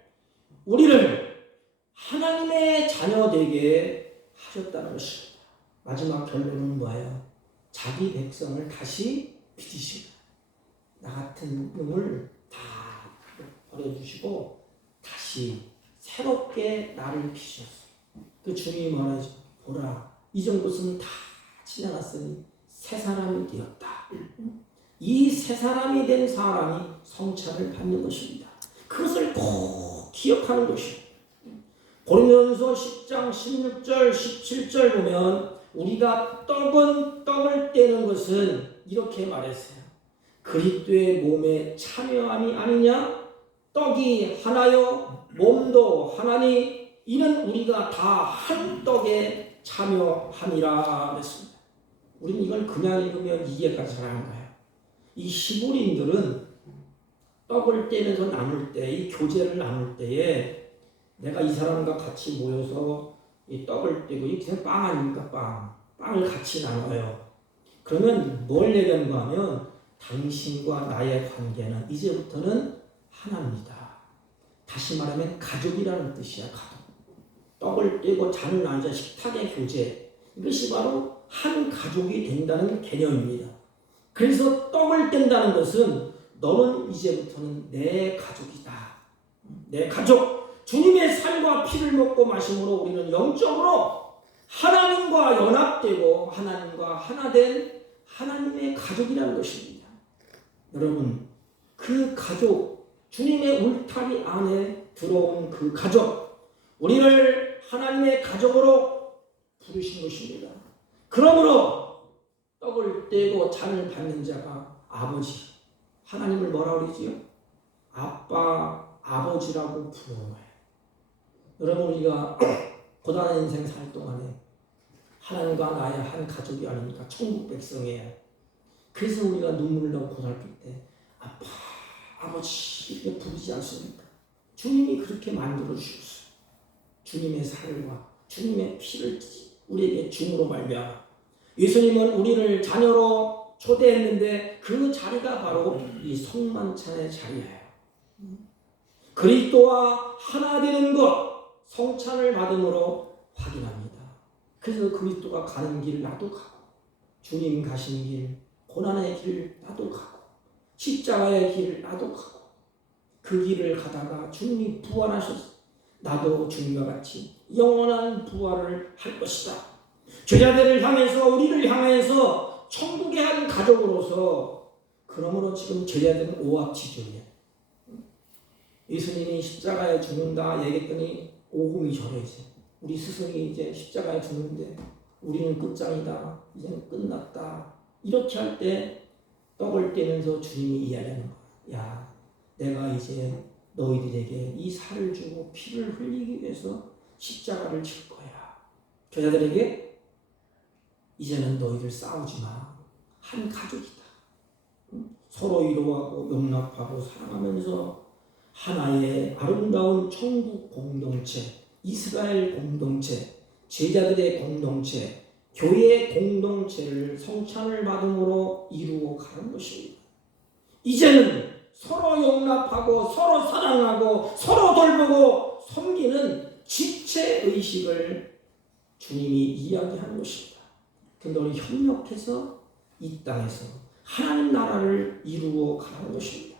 우리를 하나님의 자녀 되게 하셨다는 것입니다. 마지막 결론은 뭐예요? 자기 백성을 다시 빚으십니다. 나 같은 놈을 다 버려주시고 다시 새롭게 나를 빚으셨어요. 그 주님이 말하죠. 보라, 이전 것은 다 지나갔으니 새 사람이 되었다. 이 새 사람이 된 사람이 성찬을 받는 것입니다. 그것을 꼭 기억하는 것입니다. 고린도전서 10장 16절 17절 보면 우리가 떡을 떼는 것은 이렇게 말했어요. 그리스도의 몸에 참여함이 아니냐? 떡이 하나요 몸도 하나니 이는 우리가 다 한 떡에 참여함이라 그랬습니다. 우리는 이걸 그냥 읽으면 이해가 잘 안 가요. 이 히브리인들은 떡을 떼면서 나눌 때, 이 교제를 나눌 때에 내가 이 사람과 같이 모여서 이 떡을 떼고 이게 빵 아닙니까? 빵을 같이 나눠요. 그러면 뭘 얘기하는가 하면 당신과 나의 관계는 이제부터는 하나입니다. 다시 말하면 가족이라는 뜻이야. 가족. 떡을 떼고 잔을 나누자 식탁의 교제. 이것이 바로 한 가족이 된다는 개념입니다. 그래서 떡을 뗀다는 것은 너는 이제부터는 내 가족이다. 내 가족. 주님의 살과 피를 먹고 마심으로 우리는 영적으로 하나님과 연합되고 하나님과 하나 된 하나님의 가족이라는 것입니다. 여러분, 그 가족, 주님의 울타리 안에 들어온 그 가족, 우리를 하나님의 가족으로 부르신 것입니다. 그러므로 떡을 떼고 잔을 받는 자가 아버지, 하나님을 뭐라 그러지요? 아빠, 아버지라고 부르는 거예요. 여러분, 우리가 고단한 인생 살 동안에 하나님과 나의 한 가족이 아닙니까? 천국 백성이에요. 그래서 우리가 눈물을 나고 고달플 때 아빠, 아버지 이렇게 부르지 않습니까? 주님이 그렇게 만들어 주셨어요. 주님의 살과 주님의 피를 우리에게 줌으로 말미암아 예수님은 우리를 자녀로 초대했는데 그 자리가 바로 이 성만찬의 자리예요. 그리스도와 하나 되는 것 성찬을 받음으로 확인합니다. 그래서 그리스도가 가는 길 나도 가고 주님 가신 길 고난의 길 나도 가고 십자가의 길 나도 가고 그 길을 가다가 주님이 부활하셔서 나도 주님과 같이 영원한 부활을 할 것이다. 죄자들을 향해서 우리를 향해서 천국의 한 가족으로서 그러므로 지금 죄자들은 오합지졸이에요. 예수님이 십자가에 죽는다 얘기했더니 오금이 저려 이제 우리 스승이 이제 십자가에 죽는데 우리는 끝장이다. 이제는 끝났다. 이렇게 할 때 떡을 떼면서 주님이 이야기하는 거야. 야, 내가 이제 너희들에게 이 살을 주고 피를 흘리기 위해서 십자가를 칠 거야. 교자들에게 이제는 너희들 싸우지 마. 한 가족이다. 서로 위로하고 용납하고 사랑하면서 하나의 아름다운 천국 공동체, 이스라엘 공동체, 제자들의 공동체, 교회의 공동체를 성찬을 받음으로 이루어 가는 것입니다. 이제는 서로 용납하고 서로 사랑하고 서로 돌보고 섬기는 지체의식을 주님이 이야기하는 것입니다. 그런데 우리 협력해서 이 땅에서 하나님 나라를 이루어 가는 것입니다.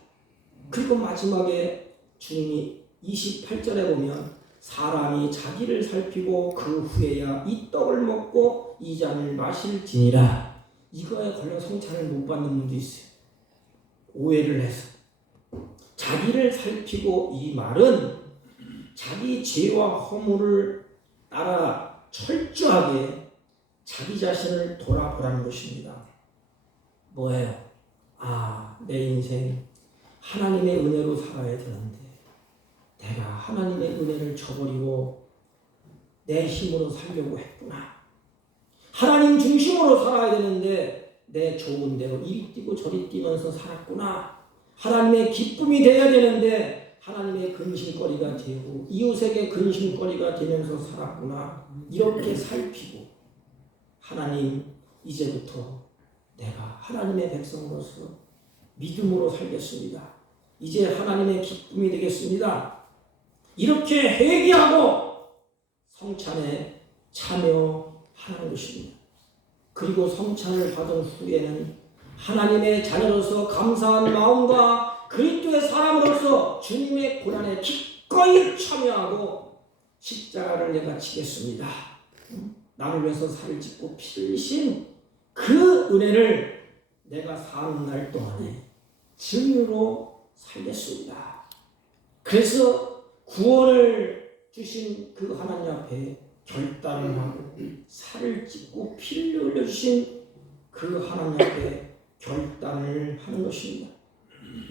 그리고 마지막에 주님이 28절에 보면 사람이 자기를 살피고 그 후에야 이 떡을 먹고 이 잔을 마실지니라. 이거에 걸려 성찬을 못 받는 분도 있어요. 오해를 해서. 자기를 살피고 이 말은 자기 죄와 허물을 따라 철저하게 자기 자신을 돌아보라는 것입니다. 뭐예요? 내 인생 하나님의 은혜로 살아야 되는데 내가 하나님의 은혜를 저버리고 내 힘으로 살려고 했구나. 하나님 중심으로 살아야 되는데 내 좋은 대로 이리 뛰고 저리 뛰면서 살았구나. 하나님의 기쁨이 되어야 되는데 하나님의 근심거리가 되고 이웃에게 근심거리가 되면서 살았구나. 이렇게 살피고 하나님 이제부터 내가 하나님의 백성으로서 믿음으로 살겠습니다. 이제 하나님의 기쁨이 되겠습니다. 이렇게 회개하고 성찬에 참여하는 것입니다. 그리고 성찬을 받은 후에는 하나님의 자녀로서 감사한 마음과 그리스도의 사람으로서 주님의 고난에 기꺼이 참여하고 십자가를 내가 지겠습니다. 나를 위해서 살을 찢고 피를 흘리신 그 은혜를 내가 사는 날 동안에 증인으로 살겠습니다. 그래서 구원을 주신 그 하나님 앞에 결단을 하고 살을 찢고 피를 흘려주신 그 하나님 앞에 결단을 하는 것입니다.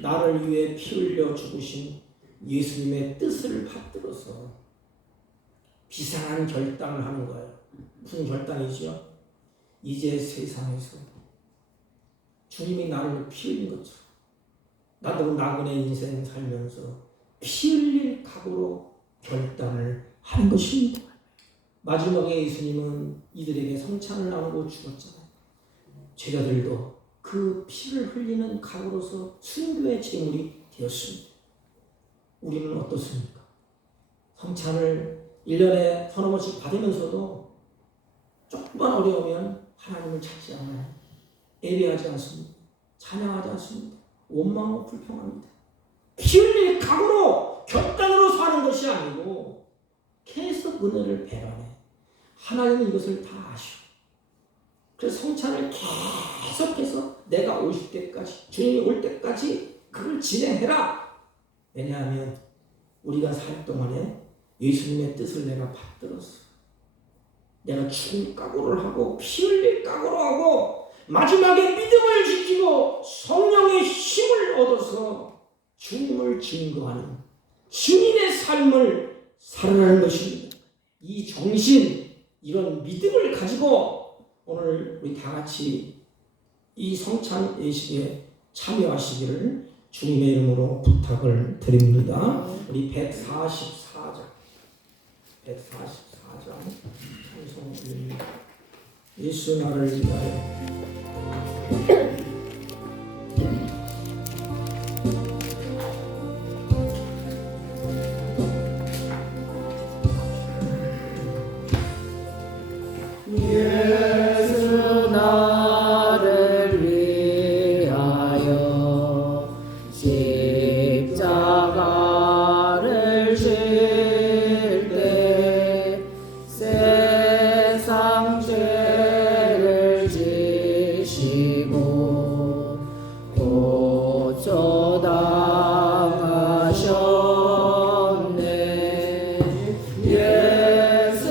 나를 위해 피 흘려 죽으신 예수님의 뜻을 받들어서 비상한 결단을 하는 거예요. 무슨 결단이죠? 이제 세상에서 주님이 나를 피 흘린 것처럼 나도 나그네 인생 살면서 피 흘릴 각오로 결단을 하는 것입니다. 마지막에 예수님은 이들에게 성찬을 나누고 죽었잖아요. 제자들도 그 피를 흘리는 각오로서 순교의 제물이 되었습니다. 우리는 어떻습니까? 성찬을 1년에 서너 번씩 받으면서도 조금만 어려우면 하나님을 찾지 않아요. 예배하지 않습니다. 찬양하지 않습니다. 원망하고 불평합니다. 피 흘릴 각오로 결단으로 사는 것이 아니고 계속 은혜를 배반해. 하나님은 이것을 다 아시오. 그래서 성찬을 계속해서 내가 오실 때까지, 주님이 올 때까지 그걸 진행해라. 왜냐하면 우리가 살 동안에 예수님의 뜻을 내가 받들었어. 내가 죽을 각오를 하고 피 흘릴 각오를 하고 마지막에 믿음을 지키고 성령의 힘을 얻어서 주님을 증거하는 주님의 삶을 살아가는 것입니다. 이 정신, 이런 믿음을 가지고 오늘 우리 다 같이 이 성찬 예식에 참여하시기를 주님의 이름으로 부탁을 드립니다. 우리 144장 찬송 올립니다. 예수 나를 위하여. 예수 나를 위하여 십자가를 질 때 세상 죄를 지시고 고초당하셨네. 예수님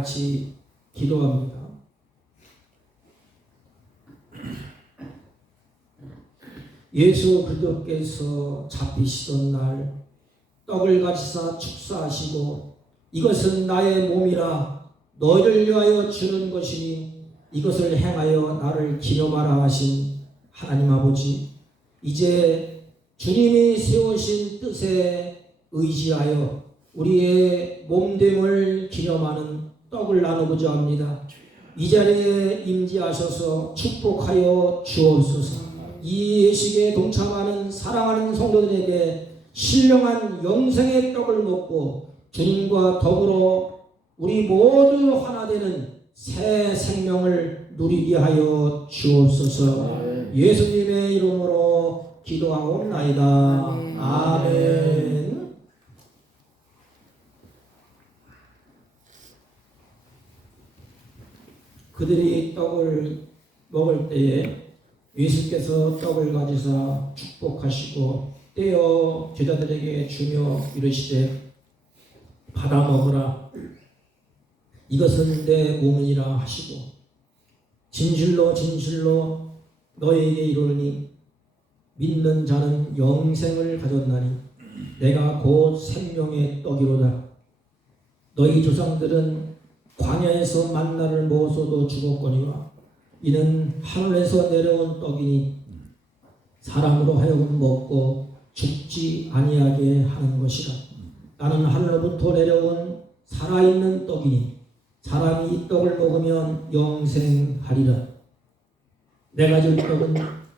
같이 기도합니다. 예수 그리스도께서 잡히시던 날 떡을 가지사 축사하시고 이것은 나의 몸이라 너희를 위하여 주는 것이니 이것을 행하여 나를 기념하라 하신 하나님 아버지, 이제 주님이 세우신 뜻에 의지하여 우리의 몸됨을 기념하는 떡을 나누고자 합니다. 이 자리에 임재하셔서 축복하여 주옵소서. 이 예식에 동참하는 사랑하는 성도들에게 신령한 영생의 떡을 먹고 주님과 더불어 우리 모두 하나 되는 새 생명을 누리게 하여 주옵소서. 예수님의 이름으로 기도하옵나이다. 아멘. 그들이 떡을 먹을 때에 예수께서 떡을 가지사 축복하시고 떼어 제자들에게 주며 이르시되 받아 먹으라. 이것은 내 몸이라 하시고 진실로 진실로 너희에게 이르노니 믿는 자는 영생을 가졌나니 내가 곧 생명의 떡이로다. 너희 조상들은 광야에서 만나를 먹어서도 죽었거니와 이는 하늘에서 내려온 떡이니 사람으로 하여금 먹고 죽지 아니하게 하는 것이라. 나는 하늘로부터 내려온 살아있는 떡이니 사람이 이 떡을 먹으면 영생하리라. 내가 줄 떡은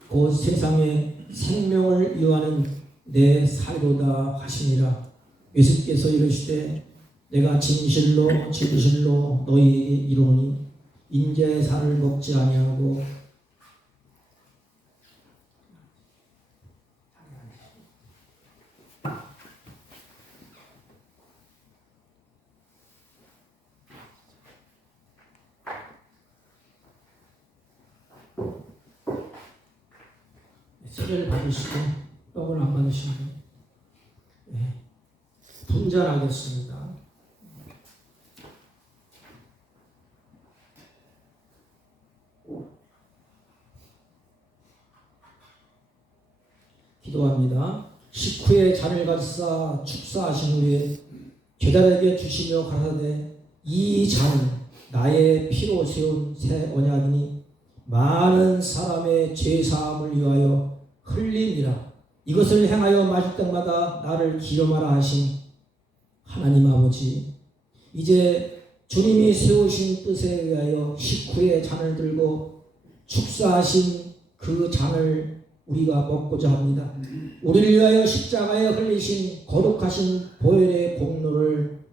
곧 세상에 생명을 이어하는 내 살이로다 하시니라. 예수께서 이르시되 내가 진실로 진실로 너희에게 이르노니 인자의 살을 먹지 아니하고 세례를 받으시고 떡을 안 받으시고 분잔하겠습니다. 기도합니다. 식후에 잔을 가지사 축사하신 후에 제자들에게 주시며 가라사대 이 잔은 나의 피로 세운 새 언약이니 많은 사람의 죄 사함을 위하여 흘리니라. 이것을 행하여 마실 때마다 나를 기념하라 하신 하나님 아버지, 이제 주님이 세우신 뜻에 의하여 식후에 잔을 들고 축사하신 그 잔을 우리가 먹고자 합니다. 우리를 위하여 십자가에 흘리신 거룩하신 보혈의 공로를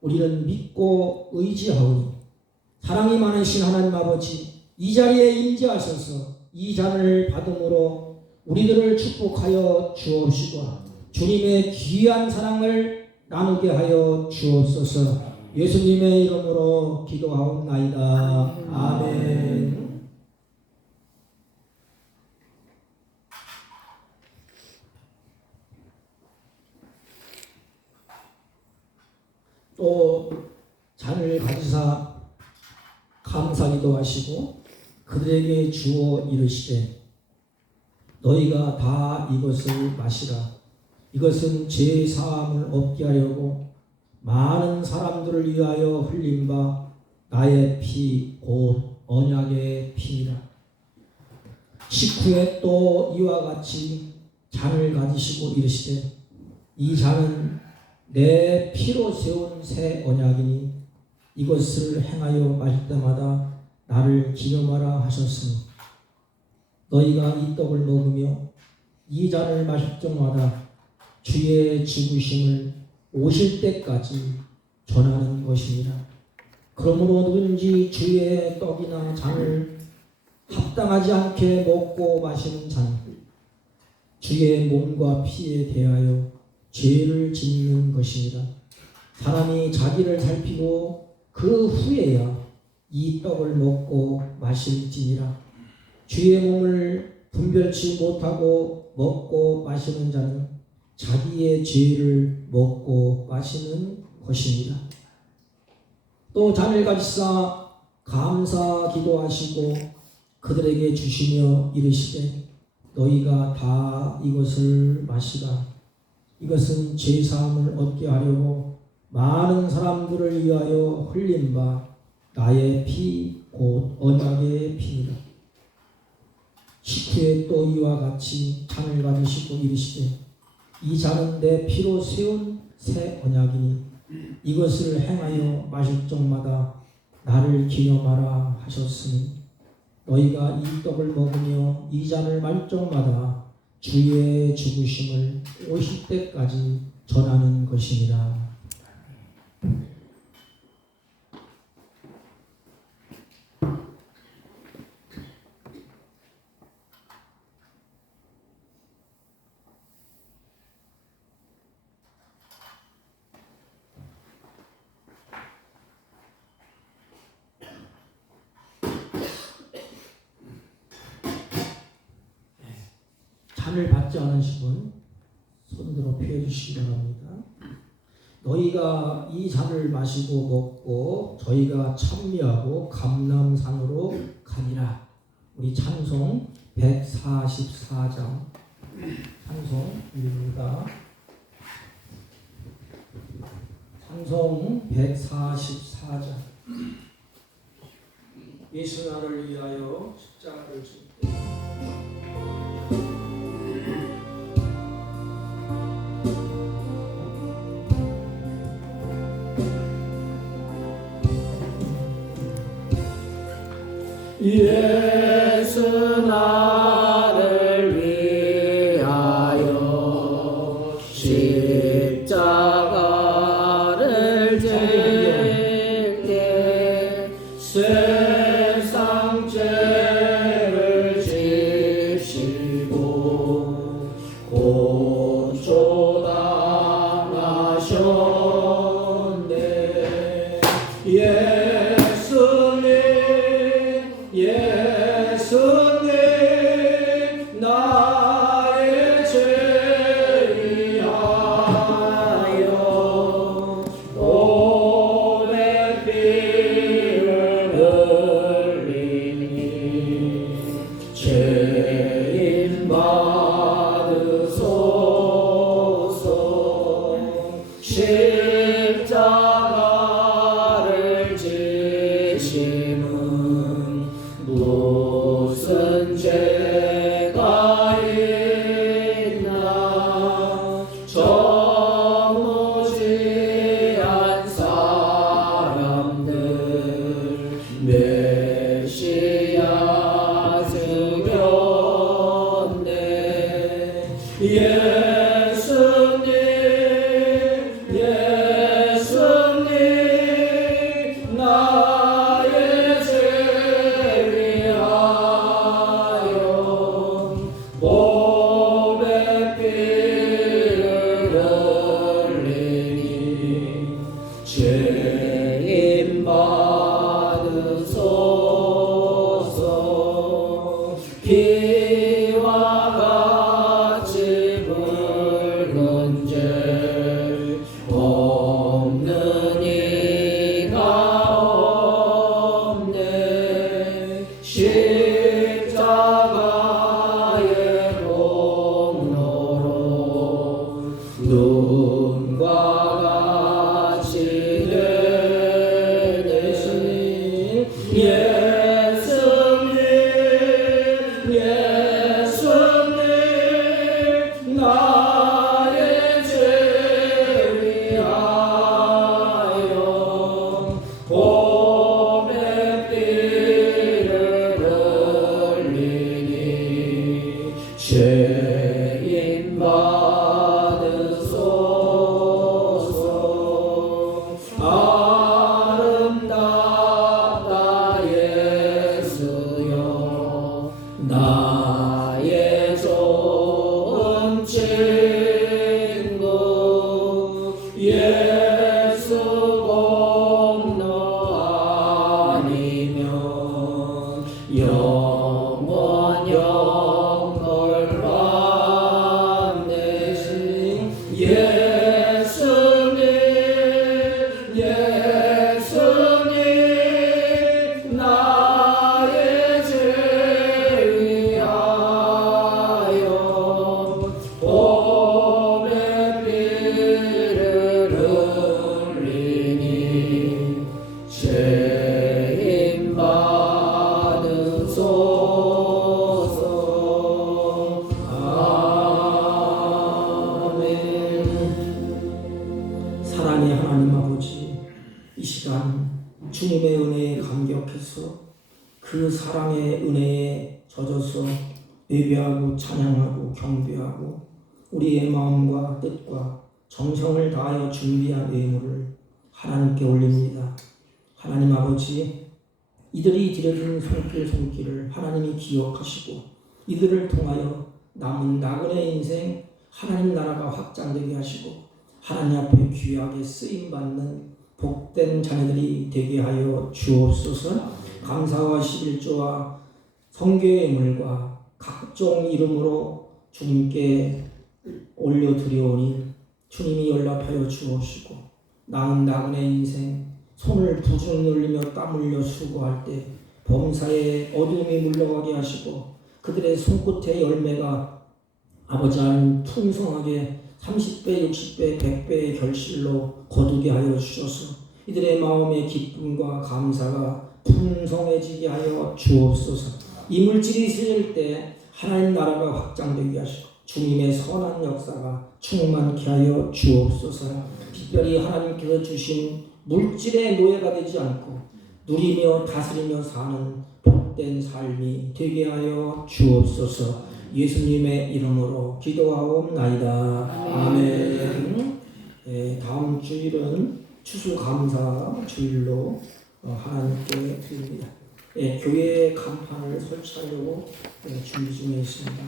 우리는 믿고 의지하오니 사랑이 많으신 하나님 아버지, 이 자리에 임재하셔서 이 잔을 받음으로 우리들을 축복하여 주옵시고 주님의 귀한 사랑을 나누게 하여 주옵소서. 예수님의 이름으로 기도하옵나이다. 아멘. 또 잔을 가지사 감사기도 하시고 그들에게 주어 이르시되 너희가 다 이것을 마시라. 이것은 죄 사함을 얻게 하려고 많은 사람들을 위하여 흘린 바 나의 피 곧 언약의 피니라. 식후에 또 이와 같이 잔을 가지시고 이르시되 이 잔은 내 피로 세운 새 언약이니 이것을 행하여 마실 때마다 나를 기념하라 하셨으니 너희가 이 떡을 먹으며 이 잔을 마실 때마다 주의 죽으심을 오실 때까지 전하는 것입니다. 그러므로 누구든지 주의 떡이나 잔을 합당하지 않게 먹고 마시는 자는 주의 몸과 피에 대하여 죄를 짓는 것입니다. 사람이 자기를 살피고 그 후에야 이 떡을 먹고 마실지니라. 주의 몸을 분별치 못하고 먹고 마시는 자는 자기의 죄를 먹고 마시는 것입니다. 또 잔을 가지사 감사 기도하시고 그들에게 주시며 이르시되 너희가 다 이것을 마시라. 이것은 죄사함을 얻게 하려고 많은 사람들을 위하여 흘린 바 나의 피 곧 언약의 피니라. 식후에 또 이와 같이 잔을 가지시고 이르시되 이 잔은 내 피로 세운 새 언약이니 이것을 행하여 마실 적마다 나를 기념하라 하셨으니 너희가 이 떡을 먹으며 이 잔을 마실 적마다 주의 죽으심을 오실 때까지 전하는 것이니라. 잔을 받지 않으신 분 손들어 피해 주시기 바랍니다. 너희가 이 잔을 마시고 먹고 저희가 찬미하고 감람산으로 가니라. 우리 찬송 144장 찬송입니다. 찬송 144장. 예수 나를 위하여 십자가를 지고 예수 나를 위하여 십자가를 질때 세상 죄를 지시고 고초 당하셨네. 예수님 나의 죄 위하여 오랜 피를 흘리니 죄인 받으소서. 십자가를 지심은 무슨 죄가 있나. 정무지한 사람들 메시아 죽였네. 예수님 나의 죄 위하여 몸에 피를 흘리니 죄인 받으소서. 피와 같이 붉은 죄 없는 이가 없네. 십자가의 공로로 눈과 같이 되신 예수님 나의 죄 위하여 몸에 피를 흘리니 죄인 받으소서. 주님의 은혜에 감격해서 그 사랑의 은혜에 젖어서 예배하고 찬양하고 경배하고 우리의 마음과 뜻과 정성을 다하여 준비한 예물을 하나님께 올립니다. 하나님 아버지, 이들이 드려진 손길을 하나님이 기억하시고 이들을 통하여 남은 나그네 인생 하나님 나라가 확장되게 하시고 하나님 앞에 귀하게 쓰임받는 복된 자녀들이 되게 하여 주옵소서. 감사와 11조와 성교의 예물과 각종 이름으로 주님께 올려드려오니 주님이 연락하여 주옵시고 나은 나그네 인생 손을 부지런히 놀리며 땀 흘려 수고할 때 범사에 어둠이 물러가게 하시고 그들의 손끝의 열매가 아버지 하나님 풍성하게 30배, 60배, 100배의 결실로 거두게 하여 주셔서 이들의 마음의 기쁨과 감사가 풍성해지게 하여 주옵소서. 이물질이 세질 때 하나님 나라가 확장되게 하시고 주님의 선한 역사가 충만케 하여 주옵소서. 특별히 하나님께서 주신 물질의 노예가 되지 않고 누리며 다스리며 사는 복된 삶이 되게 하여 주옵소서. 예수님의 이름으로 기도하옵나이다. 아멘. 다음 주일은 추수감사 주일로 하나님께 드립니다. 교회 간판을 설치하려고 준비 중에 있습니다.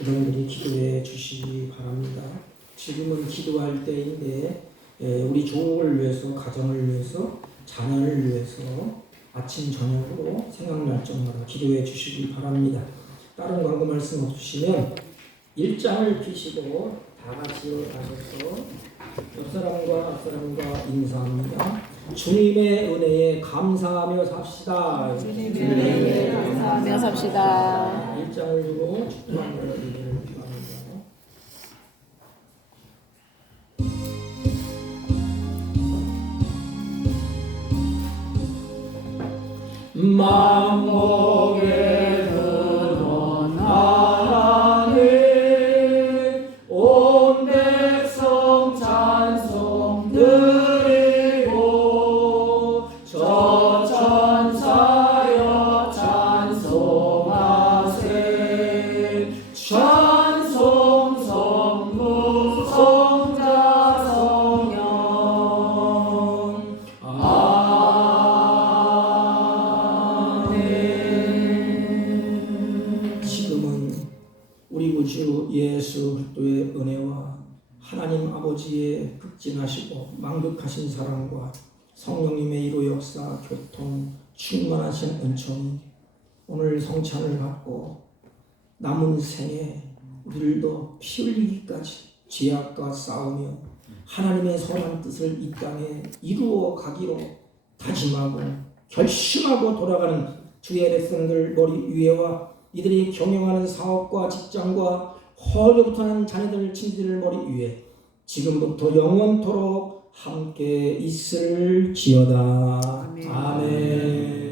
여러분들이 기도해 주시기 바랍니다. 지금은 기도할 때인데 우리 조국을 위해서, 가정을 위해서, 자녀를 위해서 아침 저녁으로 생각날 정도로 기도해 주시기 바랍니다. 다른 광고 말씀 없으시면 1장을 피시고 다 같이 일어나셔서 옆사람과 앞사람과 인사합니다. 주님의 은혜에 감사하며 삽시다. 주님의 은혜에 감사하며 삽시다. 1장을 주고 축복하는 기도를 바랍니다. 만복의 근원 하나님 온 백성 찬송 드리고 저 천사여 찬송하세 찬송 성부 성자 성령 지금은 우리 구주 예수 그리스도의 은혜와 하나님 아버지의 극진하시고 만극하신 사랑과 성령님의 이로 역사 교통 충만하신 은총이 오늘 성찬을 갖고 남은 생에 우리들도 피 흘리기까지 죄악과 싸우며 하나님의 선한 뜻을 이 땅에 이루어 가기로 다짐하고 결심하고 돌아가는 주의 백성들 머리 위에와 이들이 경영하는 사업과 직장과 헐레부터하는 자녀들 친지들 머리 위에 지금부터 영원토록 함께 있을지어다. 아멘.